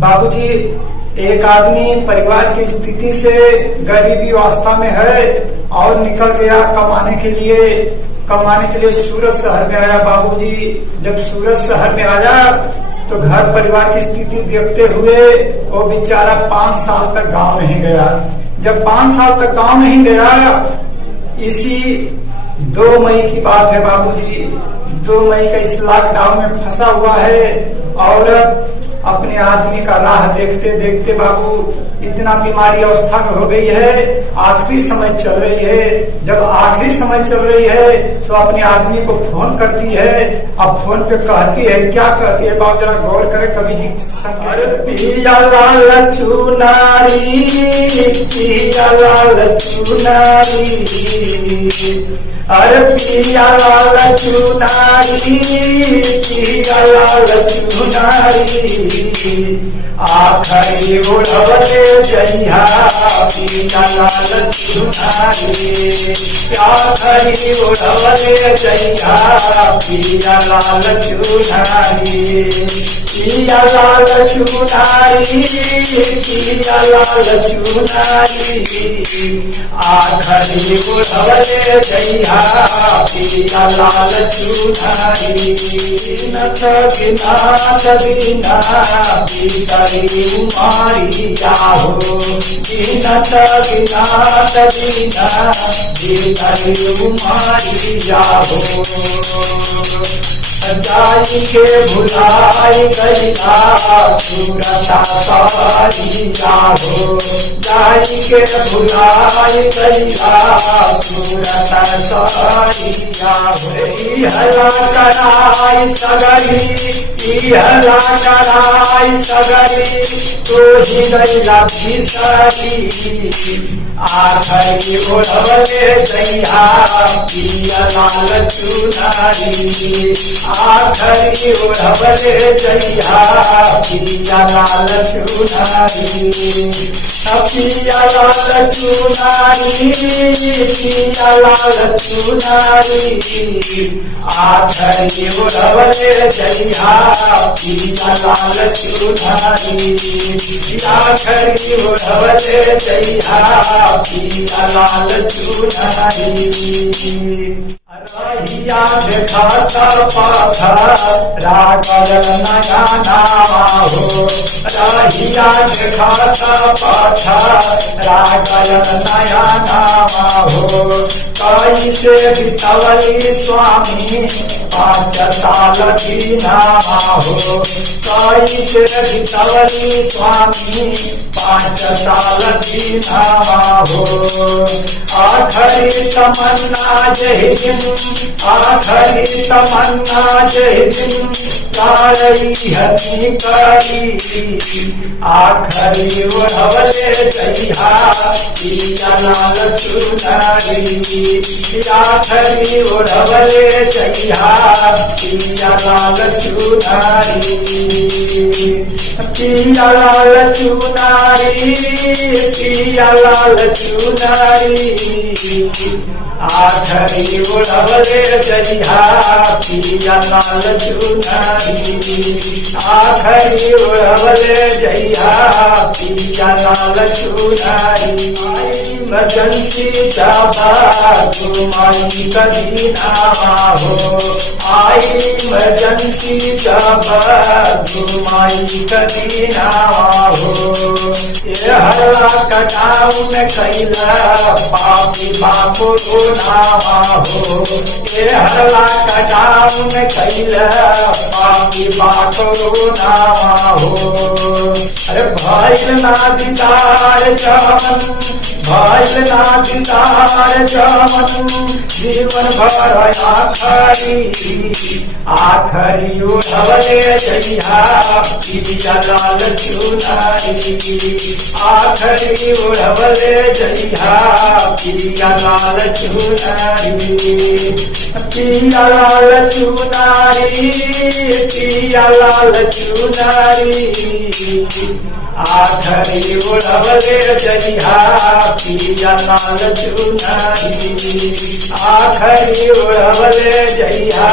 बाबूजी, एक आदमी परिवार की स्थिति से गरीबी अवस्था में है और निकल गया कमाने के लिए सूरत शहर में आया। बाबूजी, जब सूरत शहर में आया तो घर परिवार की स्थिति देखते हुए वो बेचारा 5 साल तक गांव नहीं गया। जब 5 साल तक गांव नहीं गया, इसी 2 मई की बात है बाबूजी। 2 मई का इस लॉकडाउन में फंसा हुआ है और अपने आदमी का राह देखते देखते बाबू इतना बीमारी अवस्था में हो गई है, आखिरी समय चल रही है। जब आखिरी समय चल रही है तो अपने आदमी को फोन करती है। अब फोन पे कहती है, क्या कहती है बाबू, जरा गौर करे कभी जी। अरे पिया लाल चुनारी, पिया लाल चुनारी, अरे पिया लाल चुनारी, पिया लाल चुनारी, आखरी उड़वले जइहा पिया लाल चुनारी, आखरी उड़वले जइहा पिया लाल चुनारी, पिया लाल चुनारी, पिया लाल चुनारी, आखरी उड़वले जइहा पिया लाल चुनारी, नत गिनात बिना बीतरी उमारिया हो, गिनत गिनात बिना बीतरी उमारिया हो, जाई के भुलाई गईला सूरता सारिया हो, जाई के भुलाई गईला सूरता सारिया हो, हला कराई सगरी, हला कराई सगरी, तो ही गईला बिसरी, आखरी उड़वले जइहा पिया लाल चुनारी, आखरी उड़वले जइहा पिया लाल चुनारी, पिया लाल चुनारी, पिया लाल चुनारी, आखरी उड़वले जइहा पिया लाल चुनारी, आखरी उड़वले जइहा पिया लाल चुनारी, रहिया देखाता पाथा रागल नया नामा हो, रहिया देखाता पाथा रागल नया नामा हो, कैसे बितवली स्वामी 5 साल की नामा हो, कैसे बितवली स्वामी 5 साल की नामा हो, आखरी तमन्ना जय दिन, आखरी तमन्ना जय दिन, काली हनी करी, आखरी उड़वले जइहा पिया लाल चुनारी, आखरी उड़वले जइहा पिया लाल चुनारी, पिया लाल चुनारी, पिया लाल चुनारी, आखरी उड़वले जइहा पिया लाल चुनारी, आखरी उड़वले जइहा पिया लाल चुनारी, इमरजेंसी जाबा घुमाई कभी नामा हो, आई इमरजेंसी जाबा घुमाई कभी नामा हो, ये हल्ला कटाऊ में कैला पापी बापो नामा हो, ये हल्ला कटाऊ में कैला पापी बापो नामा हो, अरे भाई ना दीदार जामन, भाई ना दीदार जामन, जीवन भर आखरी, आखरी उड़वले जइहा पिया लाल चुनारी, आखरी उड़वले जइहा पिया लाल चुनारी, पिया लाल चुनारी, पिया लाल चुनारी, आखरी उड़वले जइहा पिया लाल चुनारी, आखरी उड़वले जइहा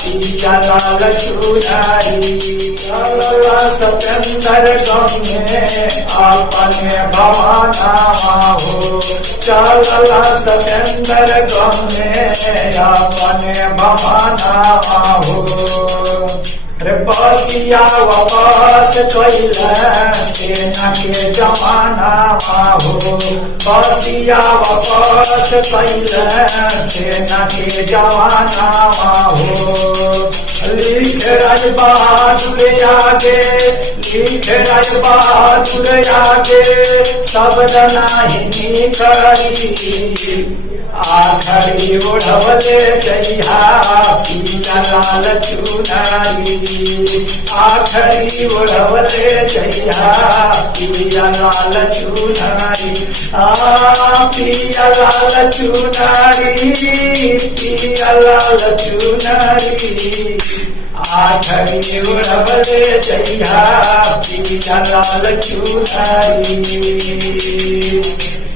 पिया लाल चुनारी। चलला सतेंद्र गंगे अपने भवानावा हो, चलला सतेंद्र गंगे अपने भवानावा हो। रे बसिया वापस कैला सेना के जमानावा हो, बसिया वापस कैला सेना के जमानावा हो। लिख राज बहादुर आगे, लिख राज बहादुर आगे शब्द नाही करी। आखरी उड़वले जइहा पिया लाल चुनारी, आखरी उड़वले जइहा पिया लाल चुनारी। पिया लाल चुनारी, पिया लाल चुनारी, आखरी उड़वले जइहा पिया लाल चुनारी।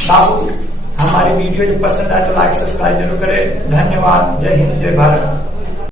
बाबू, हमारी वीडियो जो पसंद आए तो लाइक सब्सक्राइब जरूर करें। धन्यवाद। जय हिंद, जय भारत।